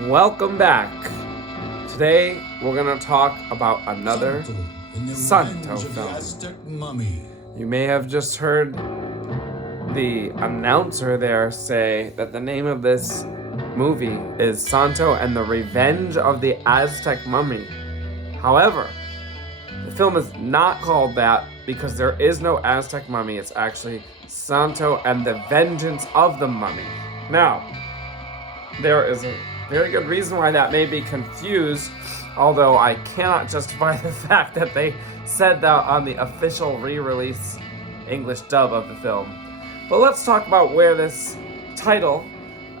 Welcome back. Today we're going to talk about another Santo film. Aztec Mummy. You may have just heard the announcer there say that the name of this movie is Santo and the Revenge of the Aztec Mummy. However, the film is not called that because there is no Aztec Mummy. It's actually Santo and the Vengeance of the Mummy. Now, there is a very good reason why that may be confused, although I cannot justify the fact that they said that on the official re-release English dub of the film. But let's talk about where this title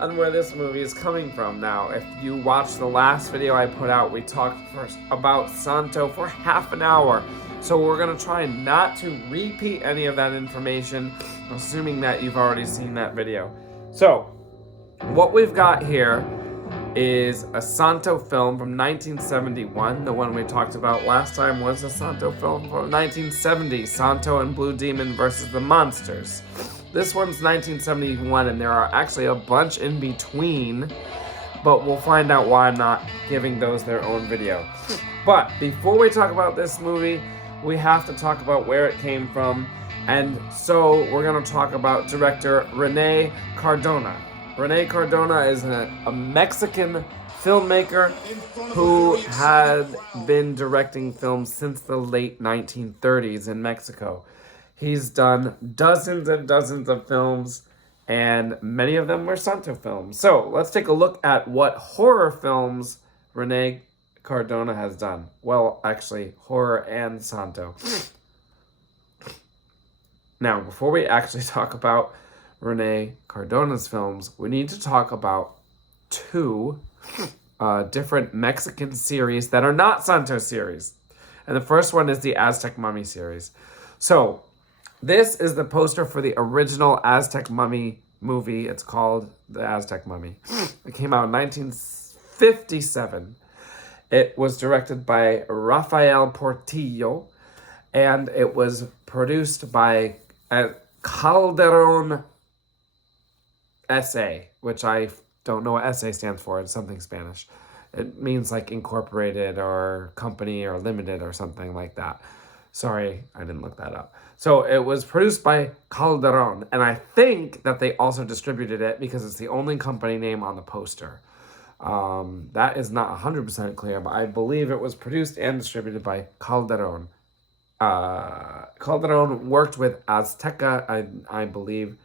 and where this movie is coming from. Now, if you watched the last video I put out, we talked first about Santo for half an hour. So we're going to try not to repeat any of that information, assuming that you've already seen that video. So, what we've got here is a Santo film from 1971. The one we talked about last time was a Santo film from 1970, Santo and Blue Demon versus the Monsters. This one's 1971, and there are actually a bunch in between, but we'll find out why I'm not giving those their own video. But before we talk about this movie, we have to talk about where it came from, and so we're going to talk about director René Cardona. Rene Cardona is a Mexican filmmaker who had been directing films since the late 1930s in Mexico. He's done dozens and dozens of films, and many of them were Santo films. So let's take a look at what horror films Rene Cardona has done. Well, actually, horror and Santo. Now, before we actually talk about Rene Cardona's films, we need to talk about two different Mexican series that are not Santo series. And the first one is the Aztec Mummy series. So, this is the poster for the original Aztec Mummy movie. It's called The Aztec Mummy. It came out in 1957. It was directed by Rafael Portillo, and it was produced by Calderón SA, which I don't know what SA stands for. It's something Spanish. It means like incorporated or company or limited or something like that. Sorry, I didn't look that up. So it was produced by Calderón, and I think that they also distributed it because it's the only company name on the poster. That is not 100% clear, but I believe it was produced and distributed by Calderón. Calderón worked with Azteca, I believe.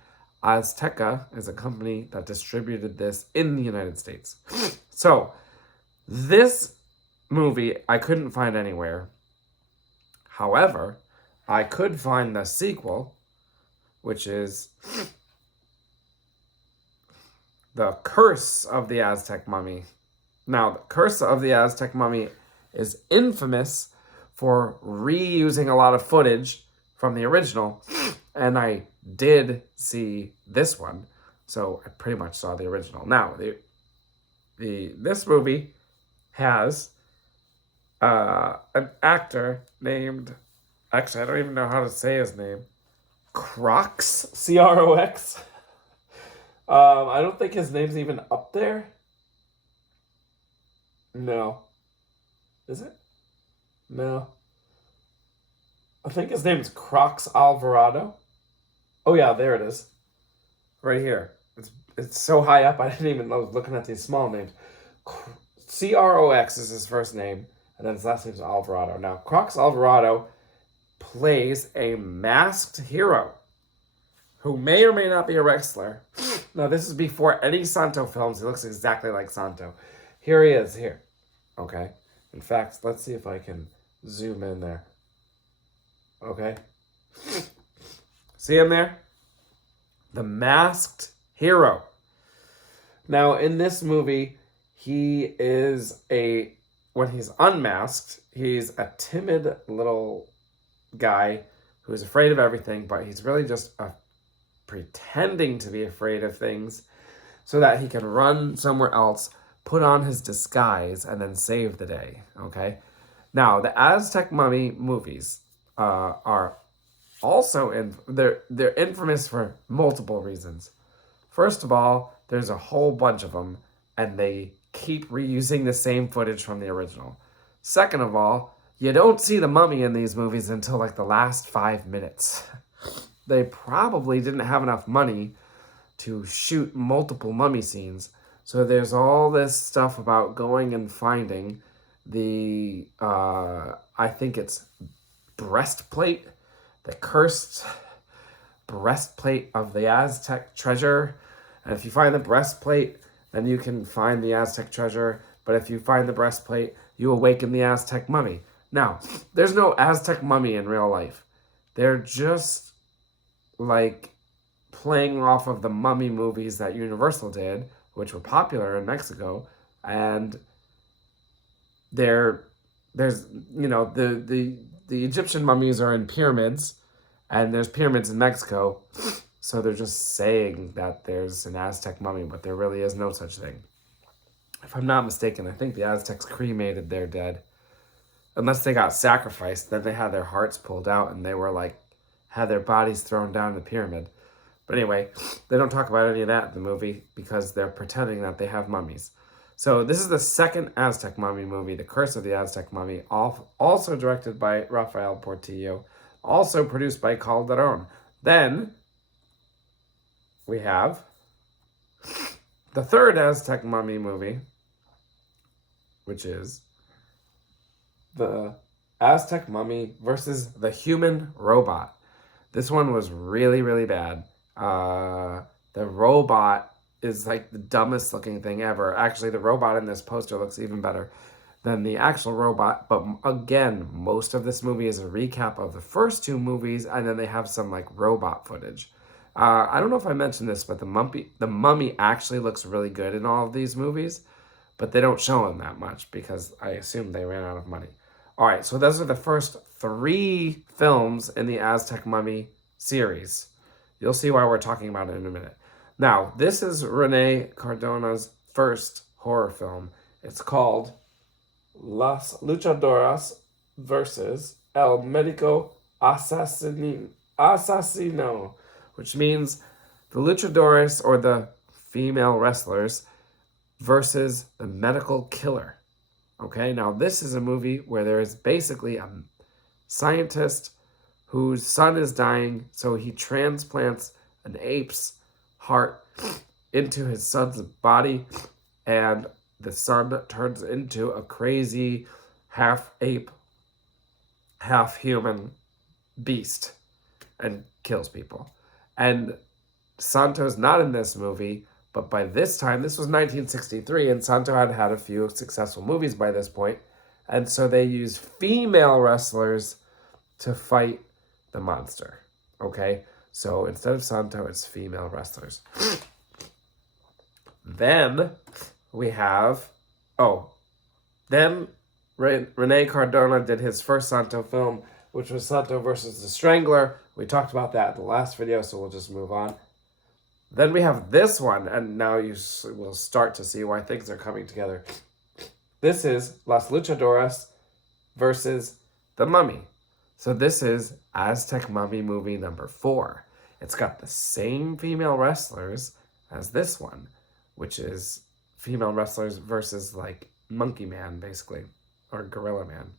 Azteca is a company that distributed this in the United States. So, this movie I couldn't find anywhere. However, I could find the sequel, which is The Curse of the Aztec Mummy. Now, The Curse of the Aztec Mummy is infamous for reusing a lot of footage from the original, and I did see this one, so I pretty much saw the original. Now, this movie has an actor named, actually, I don't even know how to say his name, Crox, C-R-O-X. I don't think his name's even up there. No. Is it? No. I think his name's Crox Alvarado. Oh yeah, there it is. Right here. It's so high up, I didn't even know I was looking at these small names. C-R-O-X is his first name, and then his last name is Alvarado. Now, Crox Alvarado plays a masked hero who may or may not be a wrestler. Now, this is before any Santo films. He looks exactly like Santo. Here he is, here. Okay. In fact, let's see if I can zoom in there. Okay. See him there? The masked hero. Now, in this movie, he is when he's unmasked, he's a timid little guy who's afraid of everything, but he's really just pretending to be afraid of things so that he can run somewhere else, put on his disguise, and then save the day, okay? Now, the Aztec Mummy movies are also they're infamous for multiple reasons. First of all, there's a whole bunch of them, and they keep reusing the same footage from the original. Second of all, you don't see the mummy in these movies until like the last 5 minutes. They probably didn't have enough money to shoot multiple mummy scenes. So there's all this stuff about going and finding the, I think it's breastplate, the cursed breastplate of the Aztec treasure. And if you find the breastplate, then you can find the Aztec treasure. But if you find the breastplate, you awaken the Aztec mummy. Now, there's no Aztec mummy in real life. They're just like playing off of the mummy movies that Universal did, which were popular in Mexico. And there's, you know, the Egyptian mummies are in pyramids, and there's pyramids in Mexico. So they're just saying that there's an Aztec mummy, but there really is no such thing. If I'm not mistaken, I think the Aztecs cremated their dead. Unless they got sacrificed, then they had their hearts pulled out and they were like, had their bodies thrown down the pyramid. But anyway, they don't talk about any of that in the movie because they're pretending that they have mummies. So this is the second Aztec Mummy movie, The Curse of the Aztec Mummy, also directed by Rafael Portillo, also produced by Calderón. Then we have the third Aztec Mummy movie, which is the Aztec Mummy versus the Human Robot. This one was really, really bad. The robot is like the dumbest looking thing ever. Actually, the robot in this poster looks even better than the actual robot. But again, most of this movie is a recap of the first two movies, and then they have some like robot footage. I don't know if I mentioned this, but the mummy actually looks really good in all of these movies, but they don't show him that much because I assume they ran out of money. All right, so those are the first 3 films in the Aztec Mummy series. You'll see why we're talking about it in a minute. Now, this is René Cardona's first horror film. It's called Las Luchadoras versus El Medico Assassino, which means the luchadores, or the female wrestlers, versus the medical killer. Okay, now this is a movie where there is basically a scientist whose son is dying, so he transplants an ape's heart into his son's body, and the son turns into a crazy half ape, half human beast and kills people. And Santo's not in this movie, but by this time, this was 1963, and Santo had had a few successful movies by this point, and so they used female wrestlers to fight the monster, okay? So instead of Santo, it's female wrestlers. Then we have, then René Cardona did his first Santo film, which was Santo versus the Strangler. We talked about that in the last video, so we'll just move on. Then we have this one, and now you will start to see why things are coming together. This is Las Luchadoras versus the Mummy. So this is Aztec Mummy movie number 4. It's got the same female wrestlers as this one, which is female wrestlers versus like Monkey Man, basically, or Gorilla Man.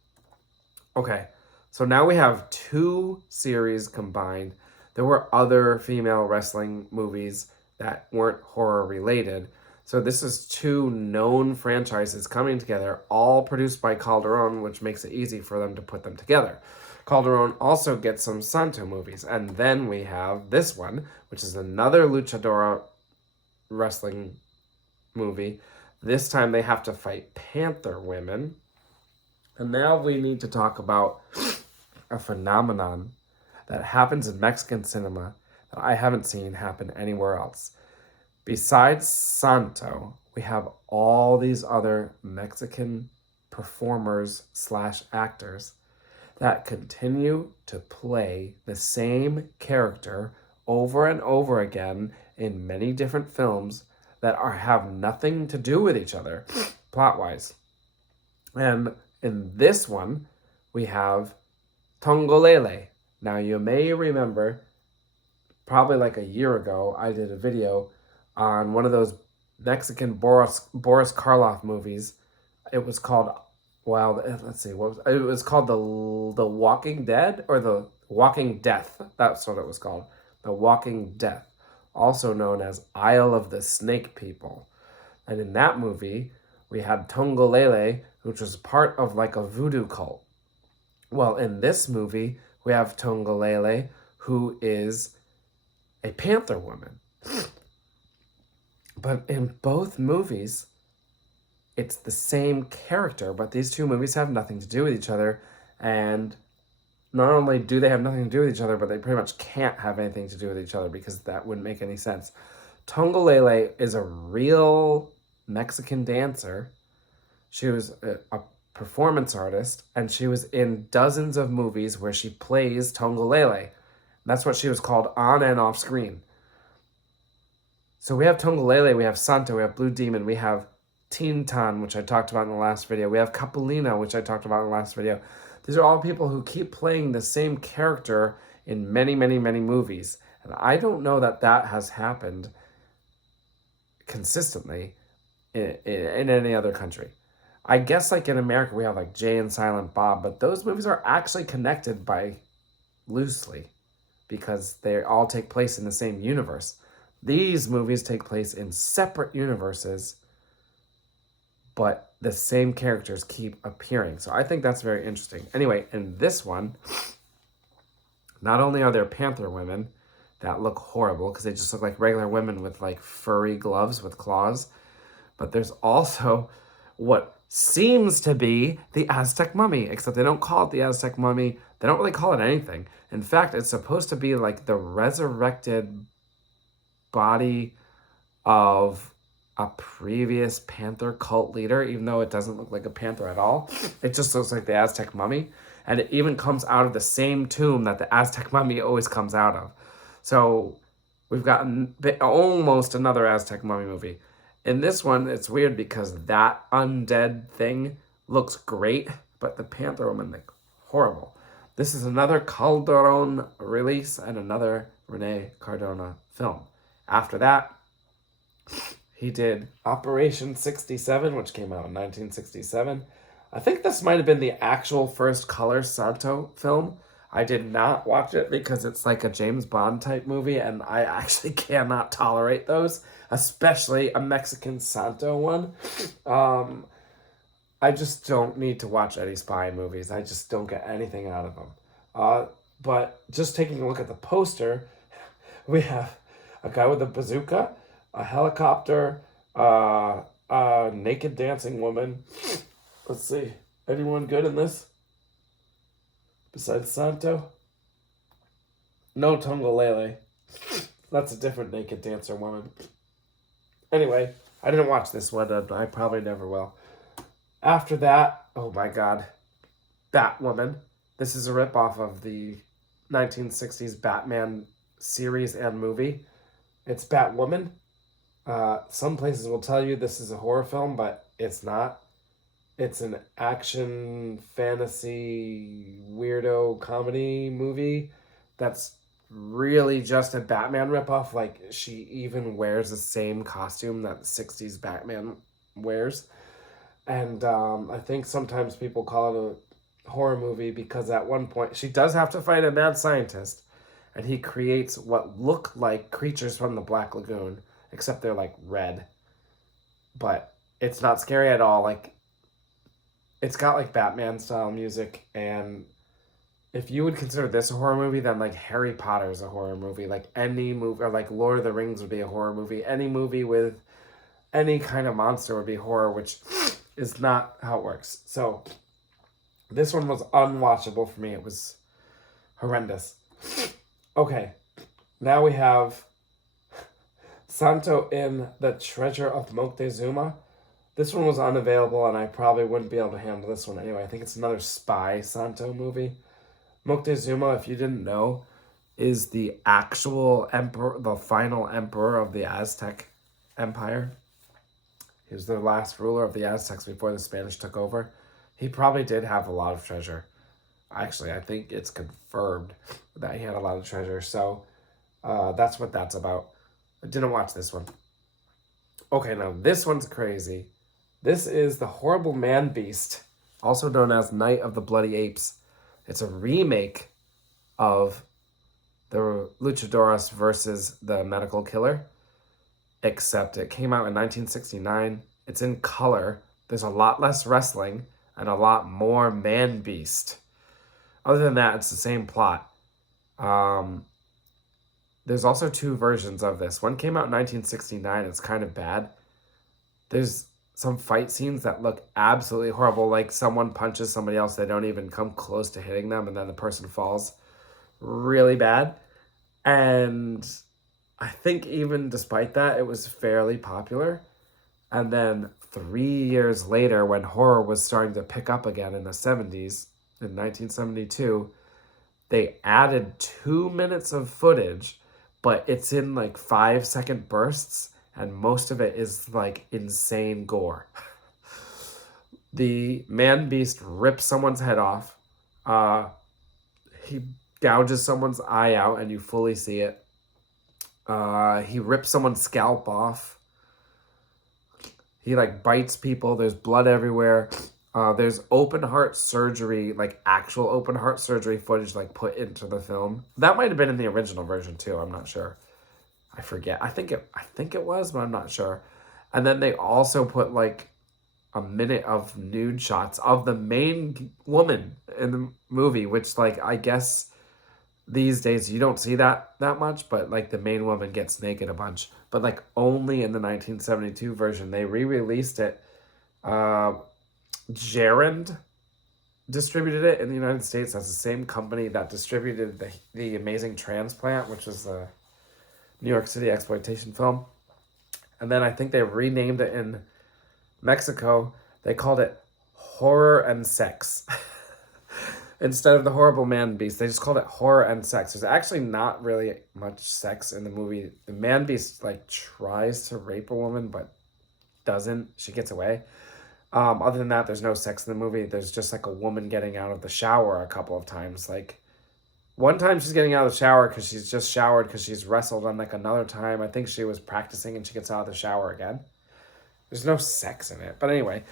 Okay, so now we have 2 series combined. There were other female wrestling movies that weren't horror related. So this is 2 known franchises coming together, all produced by Calderón, which makes it easy for them to put them together. Calderón also gets some Santo movies. And then we have this one, which is another luchadora wrestling movie. This time they have to fight panther women. And now we need to talk about a phenomenon that happens in Mexican cinema that I haven't seen happen anywhere else. Besides Santo, we have all these other Mexican performers / actors that continue to play the same character over and over again in many different films that have nothing to do with each other, plot-wise. And in this one, we have Tongolele. Now, you may remember, probably like a year ago, I did a video on one of those Mexican Boris Karloff movies. It was called, well, let's see, it was called the Walking Dead or the Walking Death. That's what it was called, the Walking Death, also known as Isle of the Snake People. And in that movie, we had Tongolele, which was part of like a voodoo cult. Well, in this movie, we have Tongolele, who is a panther woman. But in both movies, it's the same character, but these two movies have nothing to do with each other. And not only do they have nothing to do with each other, but they pretty much can't have anything to do with each other because that wouldn't make any sense. Tongolele is a real Mexican dancer. She was a performance artist, and she was in dozens of movies where she plays Tongolele. That's what she was called on and off screen. So we have Tongolele, we have Santo, we have Blue Demon, we have Tintan, which I talked about in the last video. We have Capulina, which I talked about in the last video. These are all people who keep playing the same character in many, many, many movies. And I don't know that that has happened consistently in any other country. I guess like in America we have like Jay and Silent Bob, but those movies are actually connected by loosely because they all take place in the same universe. These movies take place in separate universes, but the same characters keep appearing. So I think that's very interesting. Anyway, in this one, not only are there panther women that look horrible because they just look like regular women with like furry gloves with claws, but there's also what seems to be the Aztec Mummy, except they don't call it the Aztec Mummy. They don't really call it anything. In fact, it's supposed to be like the resurrected body of a previous panther cult leader, even though it doesn't look like a panther at all. It just looks like the Aztec Mummy. And it even comes out of the same tomb that the Aztec Mummy always comes out of. So we've gotten almost another Aztec Mummy movie. In this one, it's weird because that undead thing looks great, but the panther woman looks horrible. This is another Calderón release and another René Cardona film. After that, he did Operation 67, which came out in 1967. I think this might have been the actual first color Santo film. I did not watch it because it's like a James Bond type movie, and I actually cannot tolerate those, especially a Mexican Santo one. I just don't need to watch any spy movies. I just don't get anything out of them. But just taking a look at the poster, we have a guy with a bazooka, a helicopter, a naked dancing woman. Let's see. Anyone good in this? Besides Santo? No Tongolele. That's a different naked dancer woman. Anyway, I didn't watch this one, and I probably never will. After that, oh my god, Batwoman. This is a ripoff of the 1960s Batman series and movie. It's Batwoman. Some places will tell you this is a horror film, but it's not. It's an action, fantasy, weirdo comedy movie that's really just a Batman ripoff. Like, she even wears the same costume that the 60s Batman wears. And I think sometimes people call it a horror movie because at one point she does have to fight a mad scientist, and he creates what look like creatures from the Black Lagoon, except they're like red. But it's not scary at all. Like, it's got like Batman style music, and if you would consider this a horror movie, then like Harry Potter is a horror movie. Like any movie, or like Lord of the Rings would be a horror movie. Any movie with any kind of monster would be horror, which is not how it works. So this one was unwatchable for me. It was horrendous. Okay, now we have Santo in The Treasure of Montezuma. This one was unavailable, and I probably wouldn't be able to handle this one anyway. I think it's another spy Santo movie. Moctezuma, if you didn't know, is the actual emperor, the final emperor of the Aztec Empire. He was the last ruler of the Aztecs before the Spanish took over. He probably did have a lot of treasure. Actually, I think it's confirmed that he had a lot of treasure. So that's what that's about. I didn't watch this one. Okay, now this one's crazy. This is the Horrible Man Beast, also known as Night of the Bloody Apes. It's a remake of the Luchadores versus the Medical Killer, except it came out in 1969. It's in color. There's a lot less wrestling and a lot more man beast. Other than that, it's the same plot. There's also two versions of this. One came out in 1969. It's kind of bad. There's some fight scenes that look absolutely horrible, like someone punches somebody else, they don't even come close to hitting them, and then the person falls. Really bad. And I think even despite that, it was fairly popular. And then 3 years later, when horror was starting to pick up again in the 70s, in 1972, they added 2 minutes of footage, but it's in like 5-second bursts, and most of it is like insane gore. The man beast rips someone's head off. He gouges someone's eye out, and you fully see it. He rips someone's scalp off. He like bites people. There's blood everywhere. There's open heart surgery, like actual open heart surgery footage, like put into the film. That might have been in the original version too. I'm not sure. I forget. I think it was, but I'm not sure. And then they also put like a minute of nude shots of the main woman in the movie, which like I guess these days you don't see that much, but like the main woman gets naked a bunch. But like only in the 1972 version, they re-released it. Gerund distributed it in the United States. That's the same company that distributed the Amazing Transplant, which was the New York City exploitation film. And then I think they renamed it in Mexico. They called it Horror and Sex. Instead of the Horrible Man Beast, they just called it Horror and Sex. There's actually not really much sex in the movie. The Man Beast like tries to rape a woman, but doesn't. She gets away. Other than that, there's no sex in the movie. There's just like a woman getting out of the shower a couple of times. Like one time she's getting out of the shower because she's just showered because she's wrestled, and like another time I think she was practicing and she gets out of the shower again. There's no sex in it. But anyway,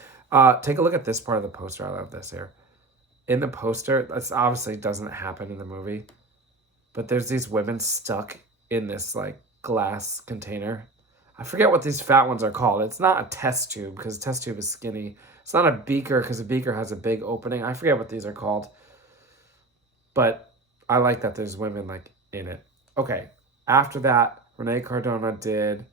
take a look at this part of the poster. I love this here. In the poster, this obviously doesn't happen in the movie, but there's these women stuck in this like glass container. I forget what these fat ones are called. It's not a test tube because a test tube is skinny. It's not a beaker because a beaker has a big opening. I forget what these are called. But I like that there's women like in it. Okay. After that, René Cardona did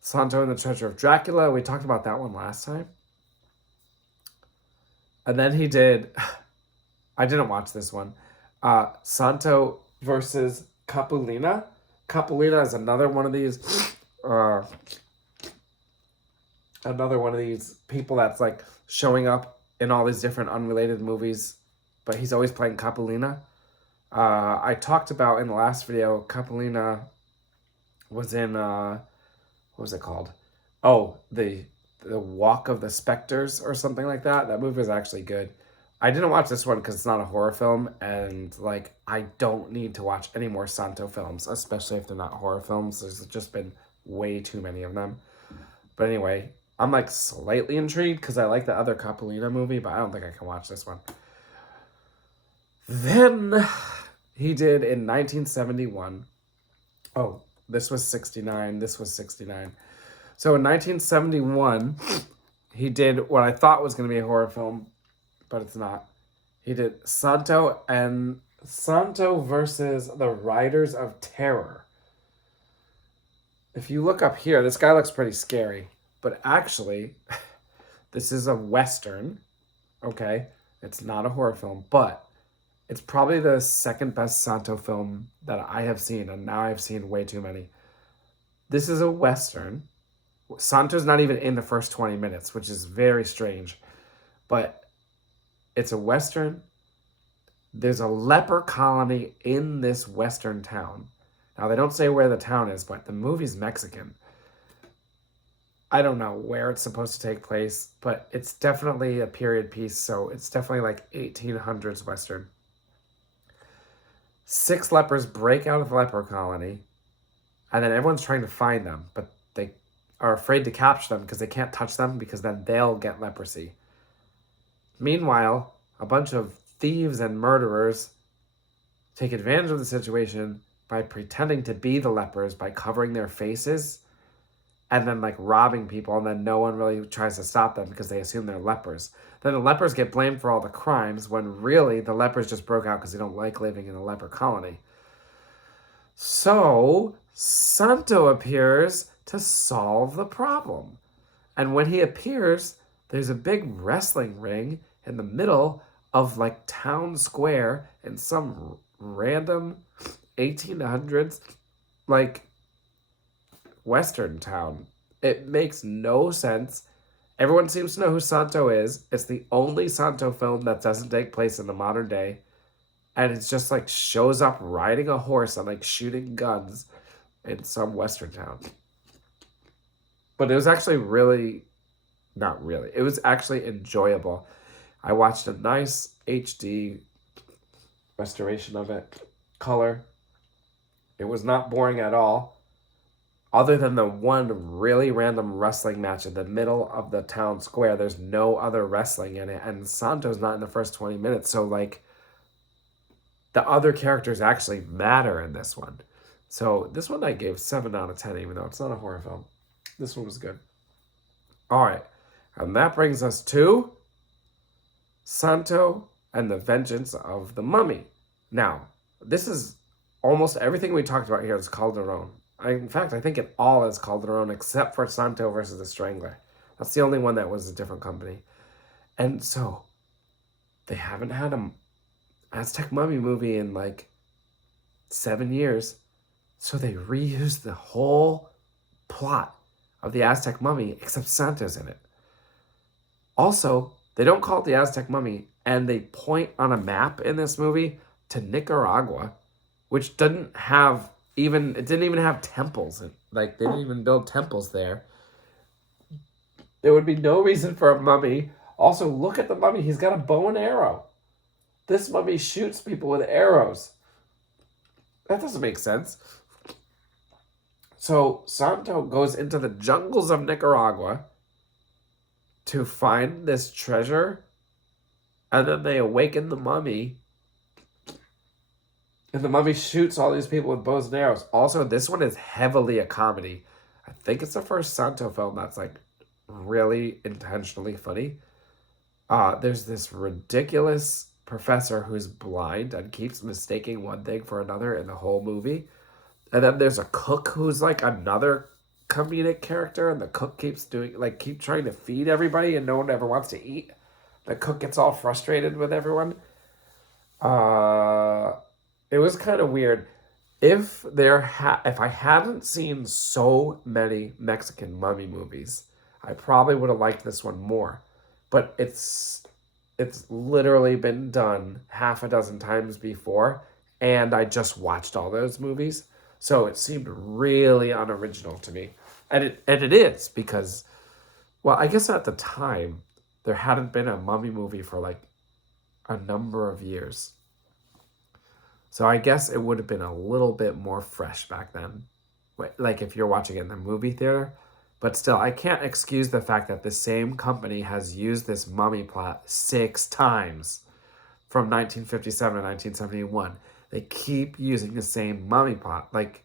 Santo and the Treasure of Dracula. We talked about that one last time. And then he did, I didn't watch this one, Santo versus Capulina. Capulina is another one of these people that's like showing up in all these different unrelated movies, but he's always playing Capulina. I talked about in the last video, Capulina was in, what was it called? Oh, the Walk of the Spectres or something like that. That movie was actually good. I didn't watch this one because it's not a horror film, and like I don't need to watch any more Santo films, especially if they're not horror films. There's just been way too many of them. But anyway, I'm like slightly intrigued because I like the other Capulina movie, but I don't think I can watch this one. Then he did in 1971. Oh, this was 69. This was 69. So in 1971, he did what I thought was going to be a horror film, but it's not. He did Santo versus the Riders of Terror. If you look up here, this guy looks pretty scary, but actually, this is a Western, okay? It's not a horror film, but it's probably the second best Santo film that I have seen, and now I've seen way too many. This is a Western. Santo's not even in the first 20 minutes, which is very strange, but it's a Western. There's a leper colony in this Western town. Now, they don't say where the town is, but the movie's Mexican. I don't know where it's supposed to take place, but it's definitely a period piece, so it's definitely like 1800s Western. 6 lepers break out of the leper colony, And then everyone's trying to find them, but they are afraid to capture them because they can't touch them because then they'll get leprosy. Meanwhile, a bunch of thieves and murderers take advantage of the situation by pretending to be the lepers by covering their faces and then like robbing people, and then no one really tries to stop them because they assume they're lepers. Then the lepers get blamed for all the crimes when really the lepers just broke out because they don't like living in a leper colony. So Santo appears to solve the problem. And when he appears, there's a big wrestling ring in the middle of like town square in some random 1800s like Western town. It makes no sense. Everyone seems to know who Santo is. It's the only Santo film that doesn't take place in the modern day. And it's just like shows up riding a horse and like shooting guns in some Western town. But it was actually it was actually enjoyable. I watched a nice HD restoration of it. Color. It was not boring at all. Other than the one really random wrestling match in the middle of the town square, there's no other wrestling in it. And Santo's not in the first 20 minutes. So, like, the other characters actually matter in this one. So, this one I gave 7 out of 10, even though it's not a horror film. This one was good. All right. And that brings us to Santo and the Vengeance of the Mummy. Now, this is almost everything we talked about here is Calderón. In fact, I think it all is Calderón except for Santo versus the Strangler. That's the only one that was a different company. And so, they haven't had an Aztec Mummy movie in like 7 years. So they reused the whole plot of the Aztec Mummy except Santo's in it. Also, they don't call it the Aztec Mummy, and they point on a map in this movie to Nicaragua, which didn't even have temples. Like, they didn't even build temples there. There would be no reason for a mummy. Also, look at the mummy. He's got a bow and arrow. This mummy shoots people with arrows. That doesn't make sense. So, Santo goes into the jungles of Nicaragua to find this treasure, and then they awaken the mummy. And the mummy shoots all these people with bows and arrows. Also, this one is heavily a comedy. I think it's the first Santo film that's like really intentionally funny. There's this ridiculous professor who's blind and keeps mistaking one thing for another in the whole movie. And then there's a cook who's like another comedic character, and the cook keeps trying to feed everybody and no one ever wants to eat. The cook gets all frustrated with everyone. It was kind of weird. If I hadn't seen so many Mexican mummy movies, I probably would have liked this one more. But it's literally been done half a dozen times before, and I just watched all those movies. So it seemed really unoriginal to me. And it is, because, well, I guess at the time, there hadn't been a mummy movie for like a number of years. So I guess it would have been a little bit more fresh back then. Like if you're watching it in the movie theater. But still, I can't excuse the fact that the same company has used this mummy plot 6 times from 1957 to 1971. They keep using the same mummy plot. Like,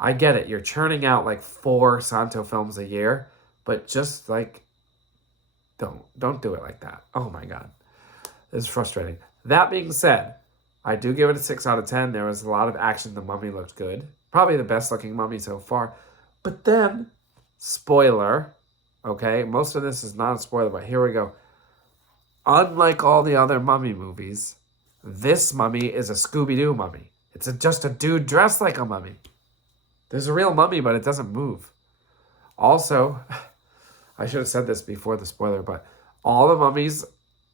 I get it. You're churning out like 4 Santo films a year. But just like, don't do it like that. Oh my God. This is frustrating. That being said, I do give it a 6 out of 10. There was a lot of action. The mummy looked good. Probably the best looking mummy so far. But then, spoiler, okay? Most of this is not a spoiler, but here we go. Unlike all the other mummy movies, this mummy is a Scooby-Doo mummy. It's just a dude dressed like a mummy. There's a real mummy, but it doesn't move. Also, I should have said this before the spoiler, but all the mummies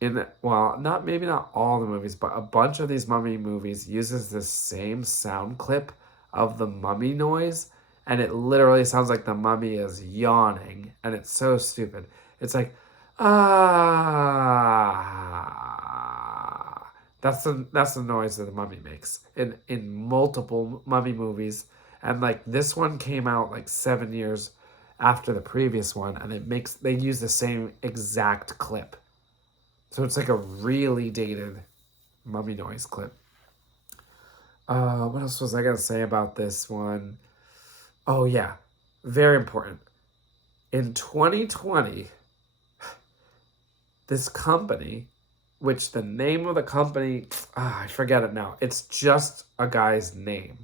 maybe not all the movies, but a bunch of these mummy movies uses this same sound clip of the mummy noise, and it literally sounds like the mummy is yawning, and it's so stupid. It's like, ah. That's the noise that the mummy makes in multiple mummy movies, And like this one came out like 7 years after the previous one, and they use the same exact clip. So it's like a really dated mummy noise clip. What else was I gonna say about this one? Oh yeah, very important. In 2020, this company, which the name of the company, I forget it now. It's just a guy's name.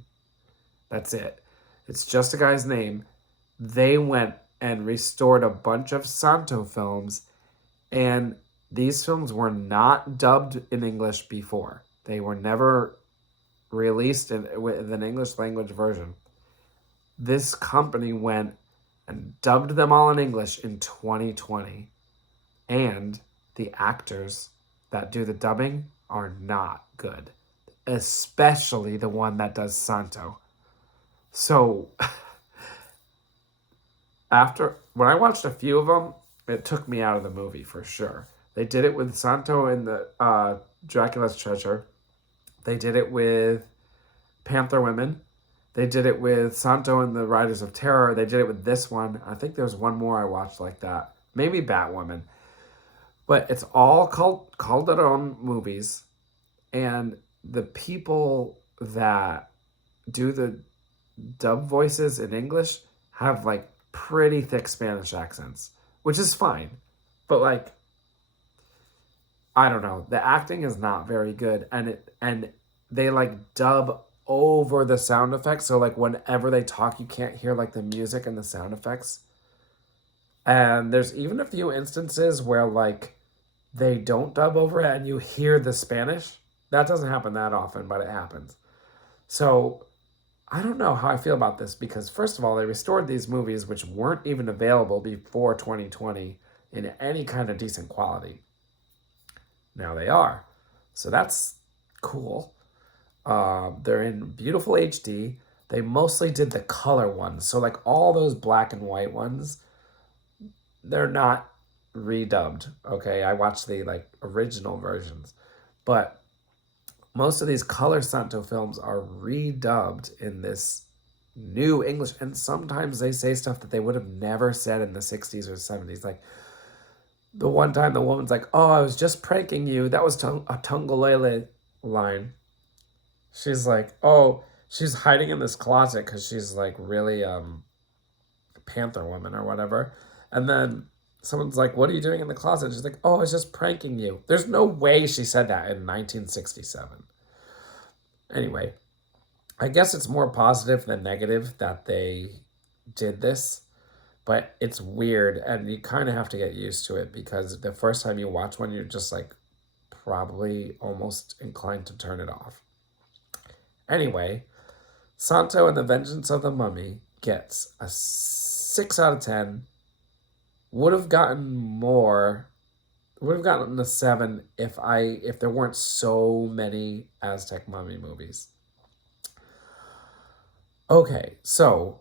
That's it. It's just a guy's name. They went and restored a bunch of Santo films, and these films were not dubbed in English before. They were never released with an English language version. This company went and dubbed them all in English in 2020. And the actors that do the dubbing are not good, especially the one that does Santo. So when I watched a few of them, it took me out of the movie for sure. They did it with Santo in the Dracula's Treasure. They did it with Panther Women. They did it with Santo and the Riders of Terror. They did it with this one. I think there's one more I watched like that. Maybe Batwoman. But it's all Calderón movies. And the people that do the dub voices in English have like pretty thick Spanish accents, which is fine. But like, I don't know. The acting is not very good. And they like dub over the sound effects. So like whenever they talk, you can't hear like the music and the sound effects. And there's even a few instances where like they don't dub over it and you hear the Spanish. That doesn't happen that often, but it happens. So I don't know how I feel about this because first of all, they restored these movies which weren't even available before 2020 in any kind of decent quality. Now they are. So that's cool. They're in beautiful HD. They mostly did the color ones. So like all those black and white ones, they're not redubbed. Okay, I watched the like original versions. But most of these color Santo films are redubbed in this new English. And sometimes they say stuff that they would have never said in the 60s or 70s. Like the one time the woman's like, oh, I was just pranking you. That was a Tungolele line. She's like, oh, she's hiding in this closet because she's like really Panther Woman or whatever. And then someone's like, what are you doing in the closet? She's like, oh, I was just pranking you. There's no way she said that in 1967. Anyway, I guess it's more positive than negative that they did this. But it's weird and you kind of have to get used to it because the first time you watch one, you're just like probably almost inclined to turn it off. Anyway, Santo and the Vengeance of the Mummy gets a 6 out of 10. Would have gotten a 7 if there weren't so many Aztec Mummy movies. Okay, so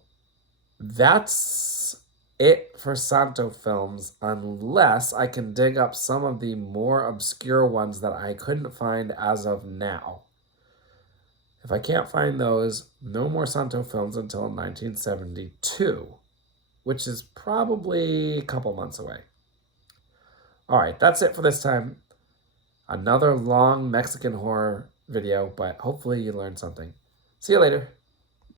that's it for Santo films, unless I can dig up some of the more obscure ones that I couldn't find as of now. If I can't find those, no more Santo films until 1972, which is probably a couple months away. All right, that's it for this time. Another long Mexican horror video, but hopefully you learned something. See you later.